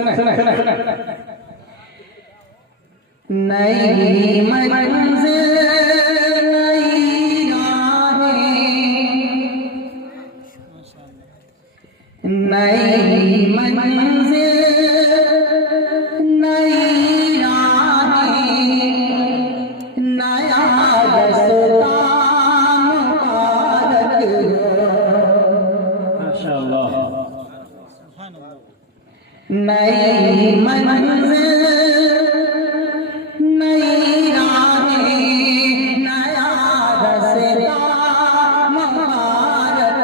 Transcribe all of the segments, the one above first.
सुना नई मंजिल नई राहें नई मंजिल नई राहें नया रास्ता मुबारक माशाअल्लाह नई मंजिल नई राहें नया रास्ता मुबारक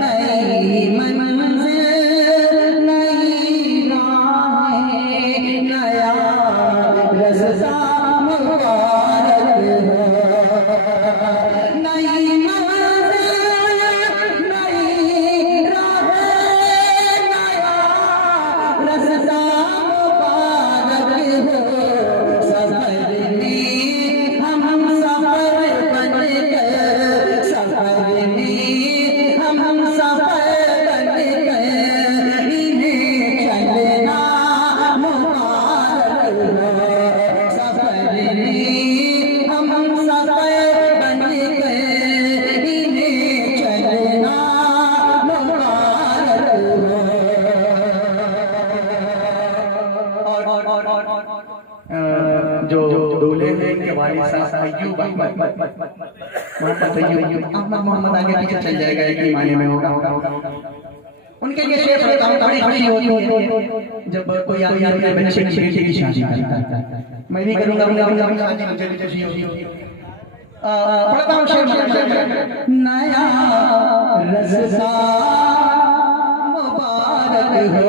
नई मंजिल नई राहें नया रास्ता मुबारक नई जो दूल्हे हैं इनके वालिद साहब अय्यूब अहमद मोहम्मद आगे पीछे चल जाएगा एक ही मायने में होगा उनके लिए शेर पढ़ता हूं। बड़ी खुशी होती है जब कोई आदमी अपने बच्चे की बेटी की शादी करता है। मैं भी करूंगा शादी मुझे भी खुशी होगी। पढ़ता हूं शेर नया रास्ता मुबारक हो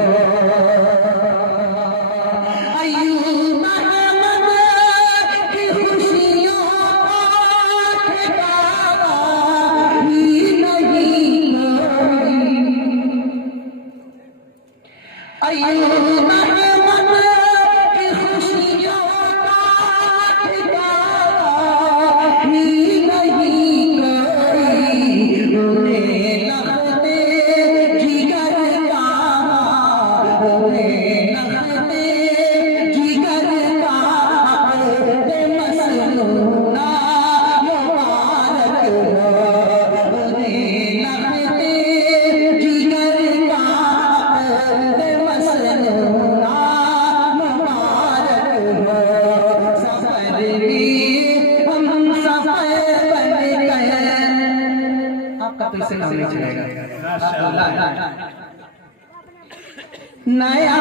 नया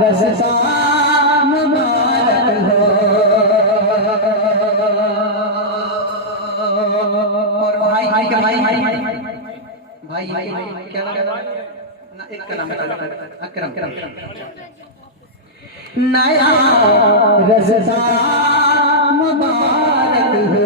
रास्ता मुबारक हो और भाई क्या ना एक का नाम अकरम नया रास्ता मुबारक हो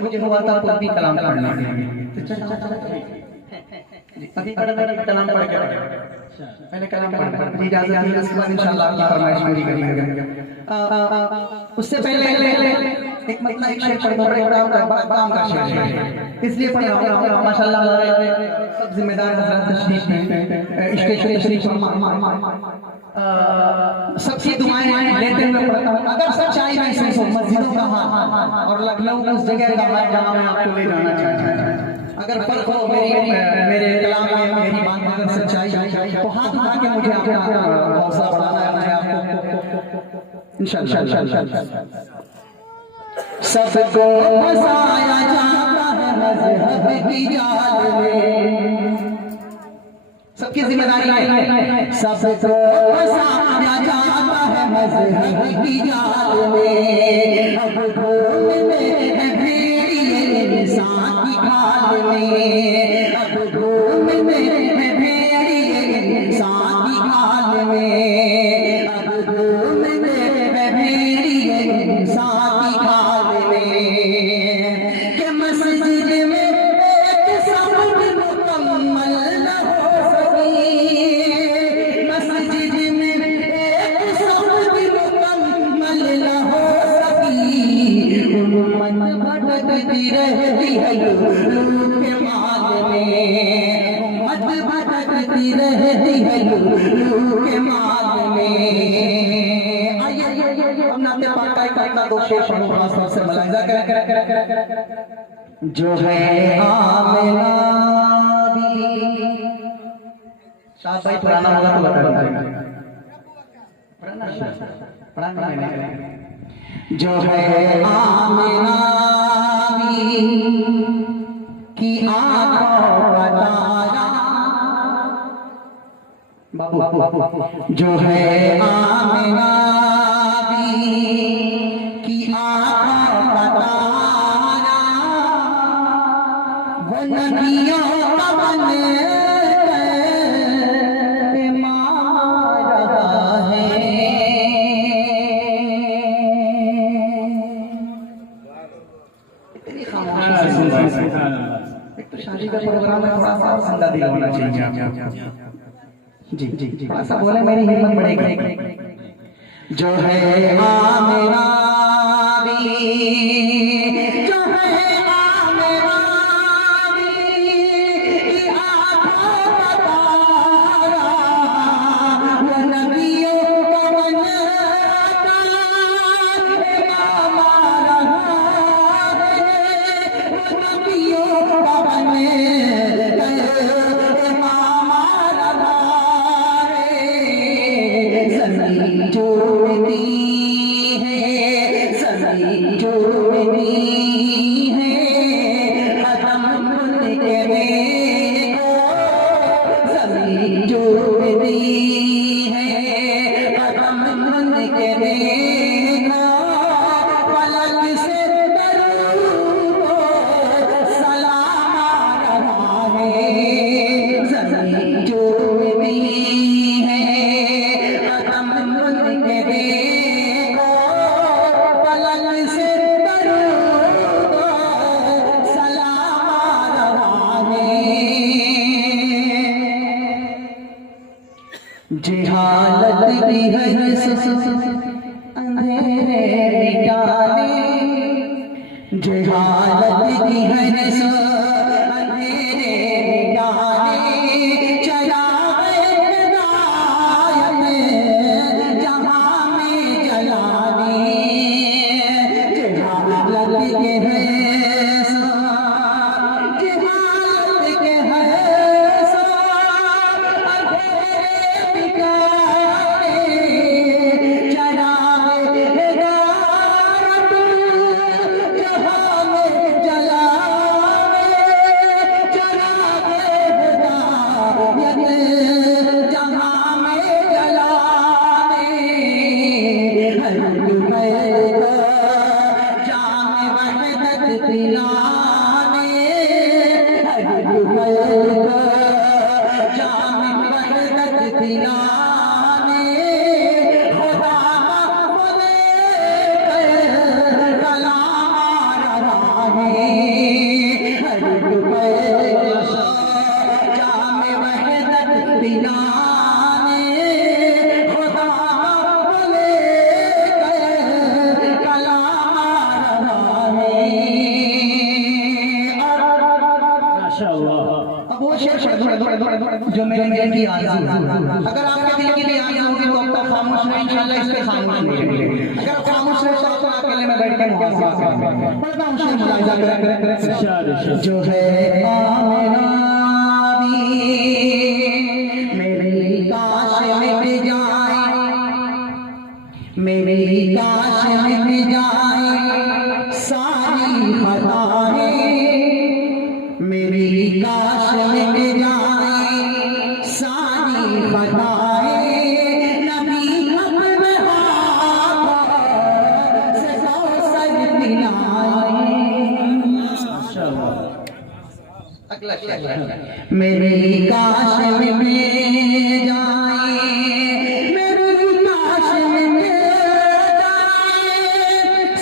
मुझे हुआ था तो अभी कलाम पढ़ना अभी कलाम पढ़ के मैंने कलाम पढ़ा मुझे इजाजत दी उसके बाद इंशाल्लाह आपकी फरमाइश पूरी करेंगे। उससे पहले एक मतलब एक शेर पढ़ना पड़ेगा बाम का शेर इसलिए पढ़ रहा हूं माशाल्लाह हमारे सब जिम्मेदार हजरत तशरीफ हैं स्टेज पे तशरीफ सबकी दुआएं लेते हुए पढ़ता हूं। अगर सच्चाई में से मस्जिदों का हाल और लखनऊ उस जगह का हाल जहां मैं आपको ले जाना चाहता हूं अगर फर्क हो मेरे कलाम में मेरी बात में अगर सच्चाई तो हाथ उठा के मुझे अपना हौसला बढ़ाना है, मैं आपको इंशाअल्लाह। सबको फंसाया जाता है मज़हब की जाल में, सबकी जिम्मेदारी है। सबको फंसाया जाता है मज़हब की जाल में, अब घूमते हैं भेड़िए इंसान की खाल में, अब घूमते हैं भेड़िए इंसान की खाल में, अब घूमते हैं भेड़िए इंसान की खाल में। कि मस्जिद में एक सफ़ मुकम्मल न हो सकी, मस्जिद में एक सफ़ मुकम्मल न हो सकी, उम्मत भटकती रहती है लूलू के माल में, उम्मत भटकती रहती है लूलू के माल में। अब नाते पाक का करना दो शेर पढ़ो, खास तौर से मलाइजा कर जो है आमिना भी। शाह भाई पुराना होगा तो बता देंगे, पुराना मैंने जो है आमिना भी की आंखों का तारा, बाबू जो है आमिना की आंखों का तारा, वो नबियों का बन के मार रहा है। इतनी खामोशी, एक तो शादी का प्रोग्राम है, थोड़ा सा संदा दिल होना चाहिए। जी जी जी, थोड़ा सा बोले मेरी हिम्मत बढ़ेगी। जो है आमिना भी, जो है आमिना भी आंखों का तारा, वो नबियों का बनता इमाम आ रहा है, वो नबियों का बनता इमाम आ रहा है। ज़मीन जोड़ती है, ज़मीन जोड़ती है, कदम खुद के देखो, ज़मीन जोड़ती है, कदम खुद के देखो, पलक से दरूद सलाम आ रहा है। ज़मीन जोड़ती है, कदम खुद के देखो, पलक से दरूद सलाम आ रहा है। जिहालत की है अंधेरे मिटाने, जिहालत की है अंधेरे मिटाने, चराग़ हिदायत जहां में जलाने, जिहालत के है जिहालत के है अंधेरे मिटाने, चराग़ हिदायत जहां में जलाने, चराग़ हिदायत जहां में जलाने। हर दुपहर को जाम वहदत पिलाने, हर दुपहर को जाम वहदत पिलाने, खुदा बोले कलाम आ रहा है। हर दुपहर को जाम वहदत पिलाने, खुदा बोले कलाम आ रहा है। माशाअल्लाह। अब वो शेर जो मेरे दिल की आरज़ू। अगर आपके दिल की भी आरज़ू होगी तो अब तक खामोश रहे, इंशाल्लाह इस पे खामोश नहीं रहेंगे। अगर खामोश रहे तो आप अकेले में बैठ के मुहाफ़ा करेंगे। बड़ा मुश्किल मुलाहिज़ा करें जो है आमिना मेरी काश मिट जाए, मेरी काश मिट जाए सारी खताएं, मेरी काश मिट जाए सारी खताएं, नबी अपने हाथ से कौसर पिलाए। मेरी काश मिट जाए, मेरी काश मिट जाए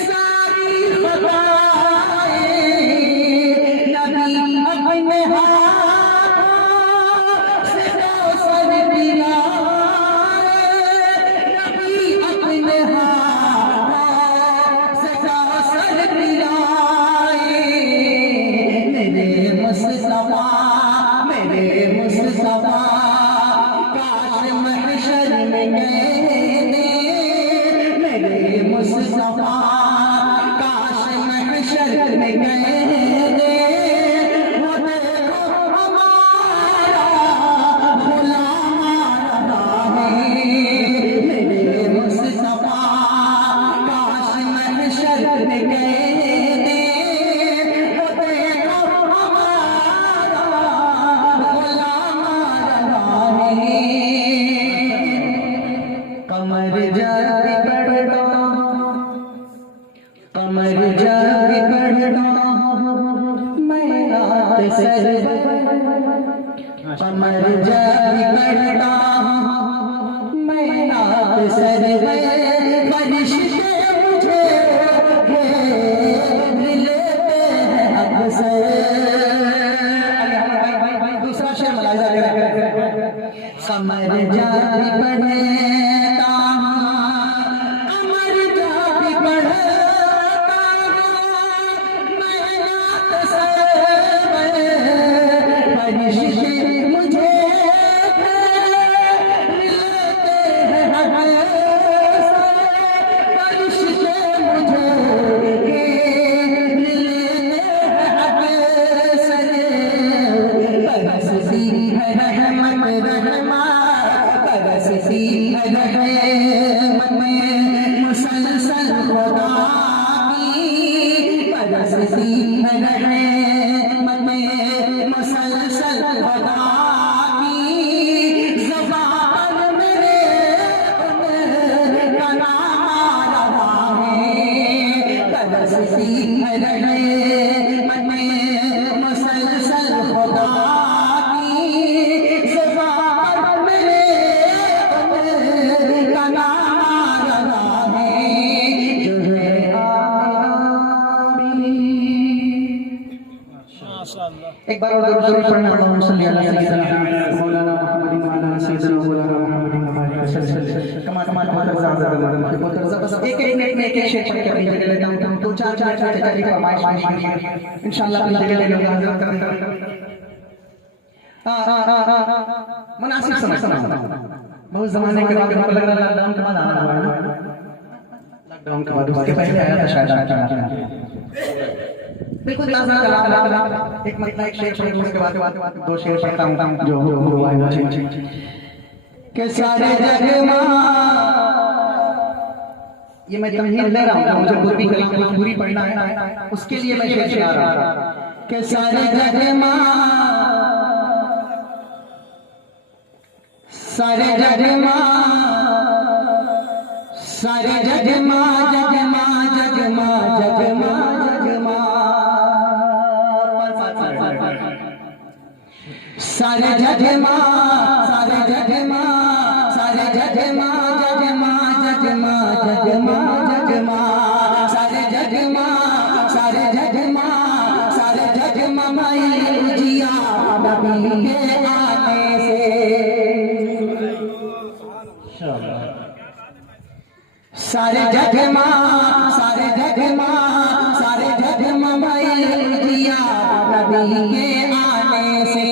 सारी खताएं, नबी अपने हाथ से कौसर पिलाए, नबी अपने हाथ से कौसर पिलाए। मेरे मुस्तफा, मेरे मुस्तफा काश महशर में गए थे, मेरे मुस्तफा काश महशर में गए थे, वो देखो हमारा गुलाम आ रहा है। मेरे मुस्तफा काश महशर में गए थे, वो देखो हमारा गुलाम आ रहा है। कमर जब पढ़ता, कमर जब पढ़ता मैं रात सर, कमर जब पढ़ता मैं रात सर, फरिश्ते मुझे घेर लेते हैं अक्सर। दूसरा शेर मुलाहिज़ा करें। कमर जब पढ़ता, कमर जब पढ़ता मैं रात सर, फरिश्ते मुझे लेते हैं अक्सर, फरिश्ते मुझे लेते हैं अक्सर। बरसती है रहमत रहमत, बरसती है रहमत मुसलसल खुदा की, बरसती है रहमत मुसलसल खुदा की, ज़बान मेरे का नाम आ रहा है। बरसती है रहमत मुसलसल खुदा की, ज़बान मेरे का नाम आ रहा है। जो है एक बार और दरूद शरीफ पढ़ना। अल्लाहुम्मा सल्ली अला सय्यिदना मौलाना मुहम्मदिन व अला सय्यिदना मौलाना मुहम्मदिन व बारिक वसल्लम। एक एक मिनट में एक एक शेर पढ़ के अपनी जगह लेता हूं, तो चार चार चार चार फरमाइश इंशाल्लाह अपनी जगह ले लूंगा। हाजिर कर देता हूं मुनासिब समझना। बहुत जमाने के बाद हमको लग रहा लॉकडाउन के बाद आना हुआ है ना, लॉकडाउन के बाद, उसके पहले आया था शायद। बिल्कुल ताज़ा कलाम। एक मतलब एक शेर पढ़, उसके बाद दो शेर पढ़ता हूं जो हुआ है मुझे कि सारे जग में, ये मैं तमहीद ले रहा हूं, मुझे पूरी कलाम पूरी पढ़ना है, उसके लिए मैं शेर सुना रहा हूं कि सारे जग में, सारे जग में, सारे जग में, जग में, जग में, जग में, जग में, सारे जग में, सारे जग में, सारे जग में, जग में, जग में, जग में, जग में, सारे जग में, सारे जग में, सारे जग में मई जिया नबी के आने से। सारे जग में, सारे जग में, सारे जग में मई जिया नबी के आने से।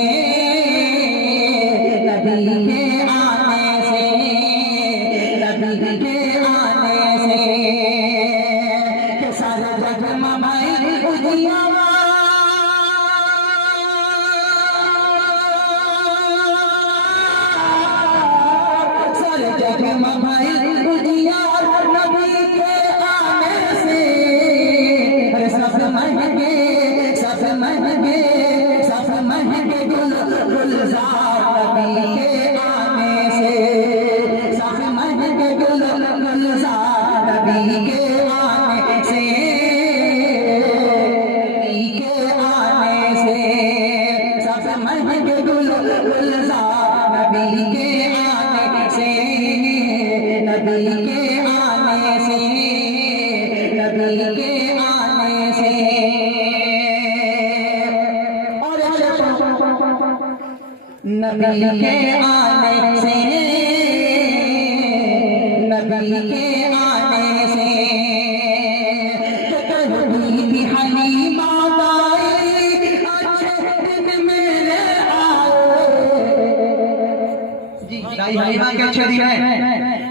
नबी के आने से, नबी के आने से, नबी के आने से। और नबी के आने से, नबी के आने से बीबी हलीमा गाई अच्छे दिन मेरे आए। जी गाई हलीमा के अच्छे दिन है।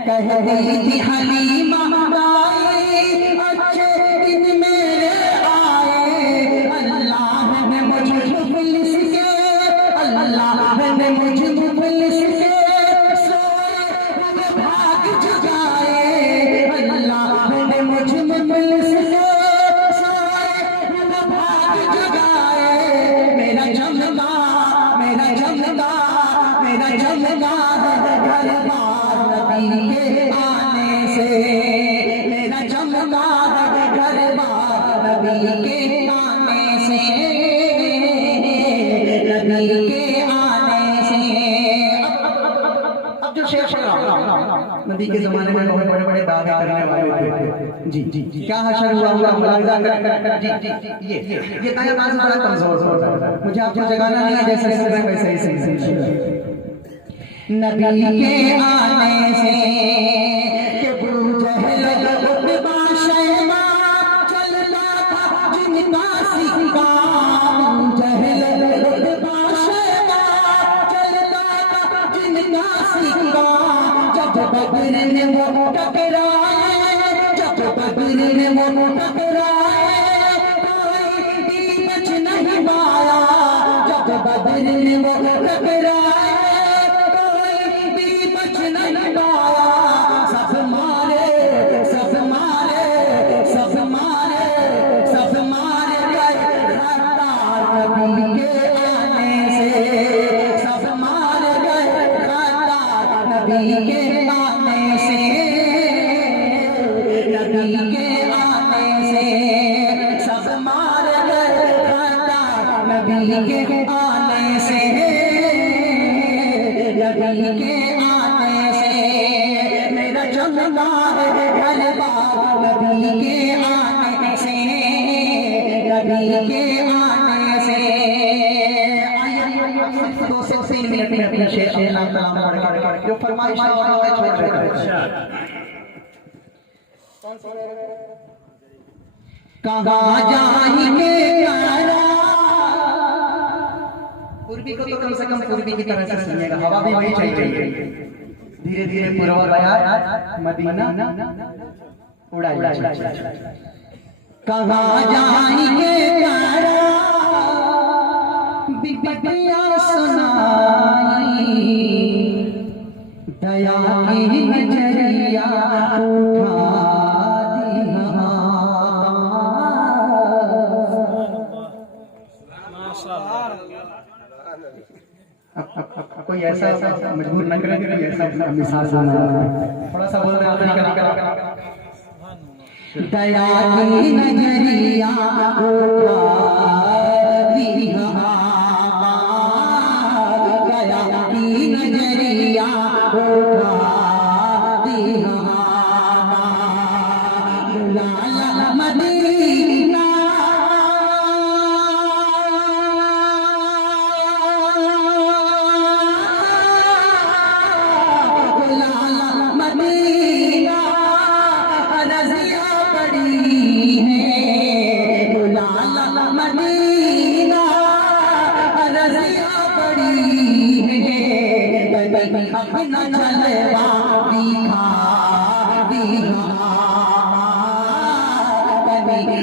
कह बीबी हलीमा गाई अच्छे दिन मेरे आए। अल्लाह ने मुझे मुफलिस के, अल्लाह ने मुझे मुफलिस के भाग जगाए। अल्लाह ने मुझे मुफलिस के भाग जगाए। मेरा जमदा, मेरा जमदा, मेरा जमदा घर बार नबी के आने से। मेरा जमदा घर बार नबी के आने से, नबी के आने से। अब जो शेख नबी के जमाने में बहुत बड़े बड़े दावे करने वाले थे। जी जी जी क्या हशर हुआ हुआ मुलाहिजा कर। जी जी ये तयबाज बड़ा कमजोर होता है। मुझे आपको जगाना नहीं है, जैसे सुन रहे वैसे ही सही। नबी के आने से के अबू जहल उतबा शैबा चलता था जिनका सिक्का। अबू जहल उतबा शैबा चलता था जिनका सिक्का। जब बदर ने वो टकराए, जब बदर ने वो टकराए कोई भी बच नहीं पाया। जब बदर ने वो टकराए कोई भी बच नहीं पाया। सब मारे, सब मारे, सब मारे, सब मारे गए खत्तार नबी के आने से। सब मारे गए खत्तार नबी के आने से, नबी के आने से। सब मारे गए खत्तार नबी के आने से, नबी के आने से। मेरा जमदा है गलबा नबी के आने से, नबी के आने से। आइए 2 से 3 मिनट में अपने शेख नाम पढ़ के जो फरमाइश है छोड़ देते। कहाँ जाएंगे यारा। पूर्वी को तो कम से कम पूर्वी की तरह से सुनिएगा, हवा भी वही चाहिए। धीरे धीरे पूर्वा बयार मदीना उड़ाई। कहाँ जाएंगे यारा बिटिया सुनाई। दया की नजरिया उठा कोई ऐसा मजबूर न करें कि ऐसा मिसाल थोड़ा सा बोल रहे हैं। दया की नजरिया दया की नजरिया मदीना अपना चलवा दिखा दिखा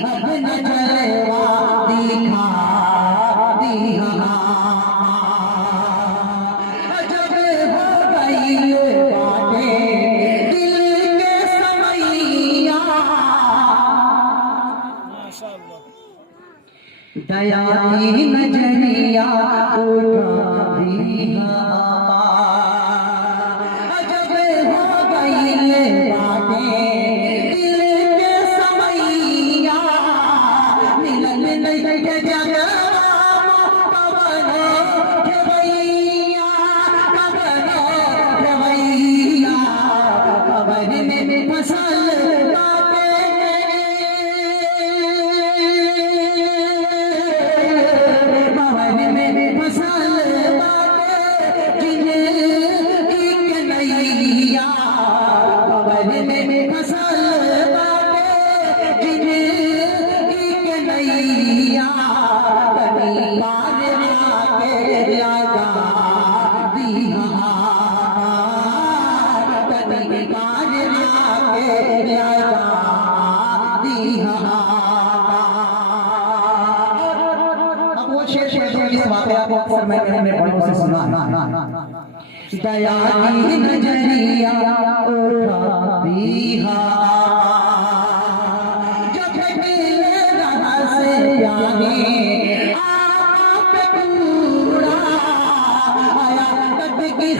अपना चलवा दिखा दिखा। जब हो गई बातें दिल के समैया। दया की नजरिया उठा दिखा। अब वो शेर इस वाकया को अक्सर मैंने बड़ों से सुना दया की नजरिया उठाती जो खिले रहा से यानी आप पूरा आया तक की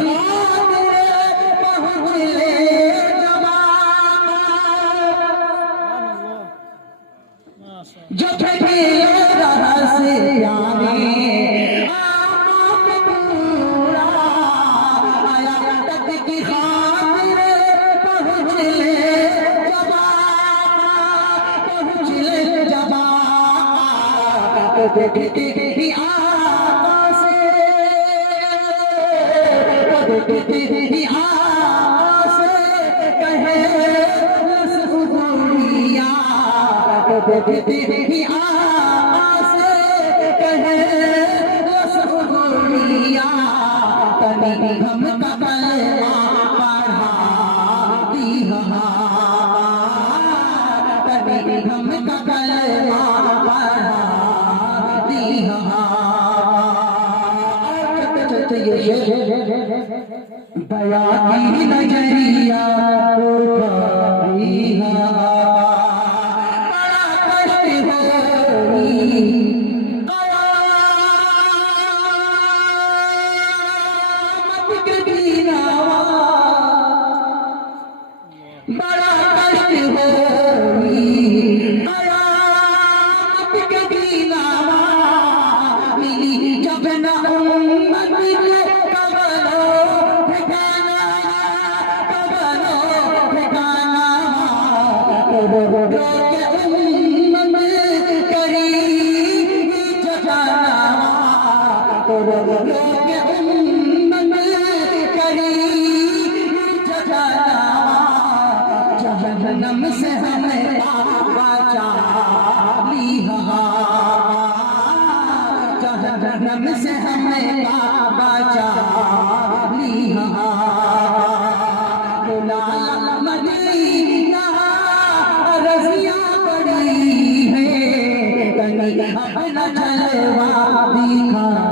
जो खिले रहा से यानी आप पूरा आया तक की देखती ही आस देखती ही आस कहे रसगुल्लिया देखती ही आस कहे रसगुल्लिया तनी हम कलमा पढ़ाती तनी हम कलमा दया की नजरिया उठाती बड़ा कष्ट होई कयामत के दिनवा बड़ा कष्ट होई कयामत के दिनवा मिली जब न उम्मत जहन्नम से हमें बचा लिया जहन्नम से हमें बचा लिया मदीना रज़िया बड़ी है तनी अपना जलवा दिखा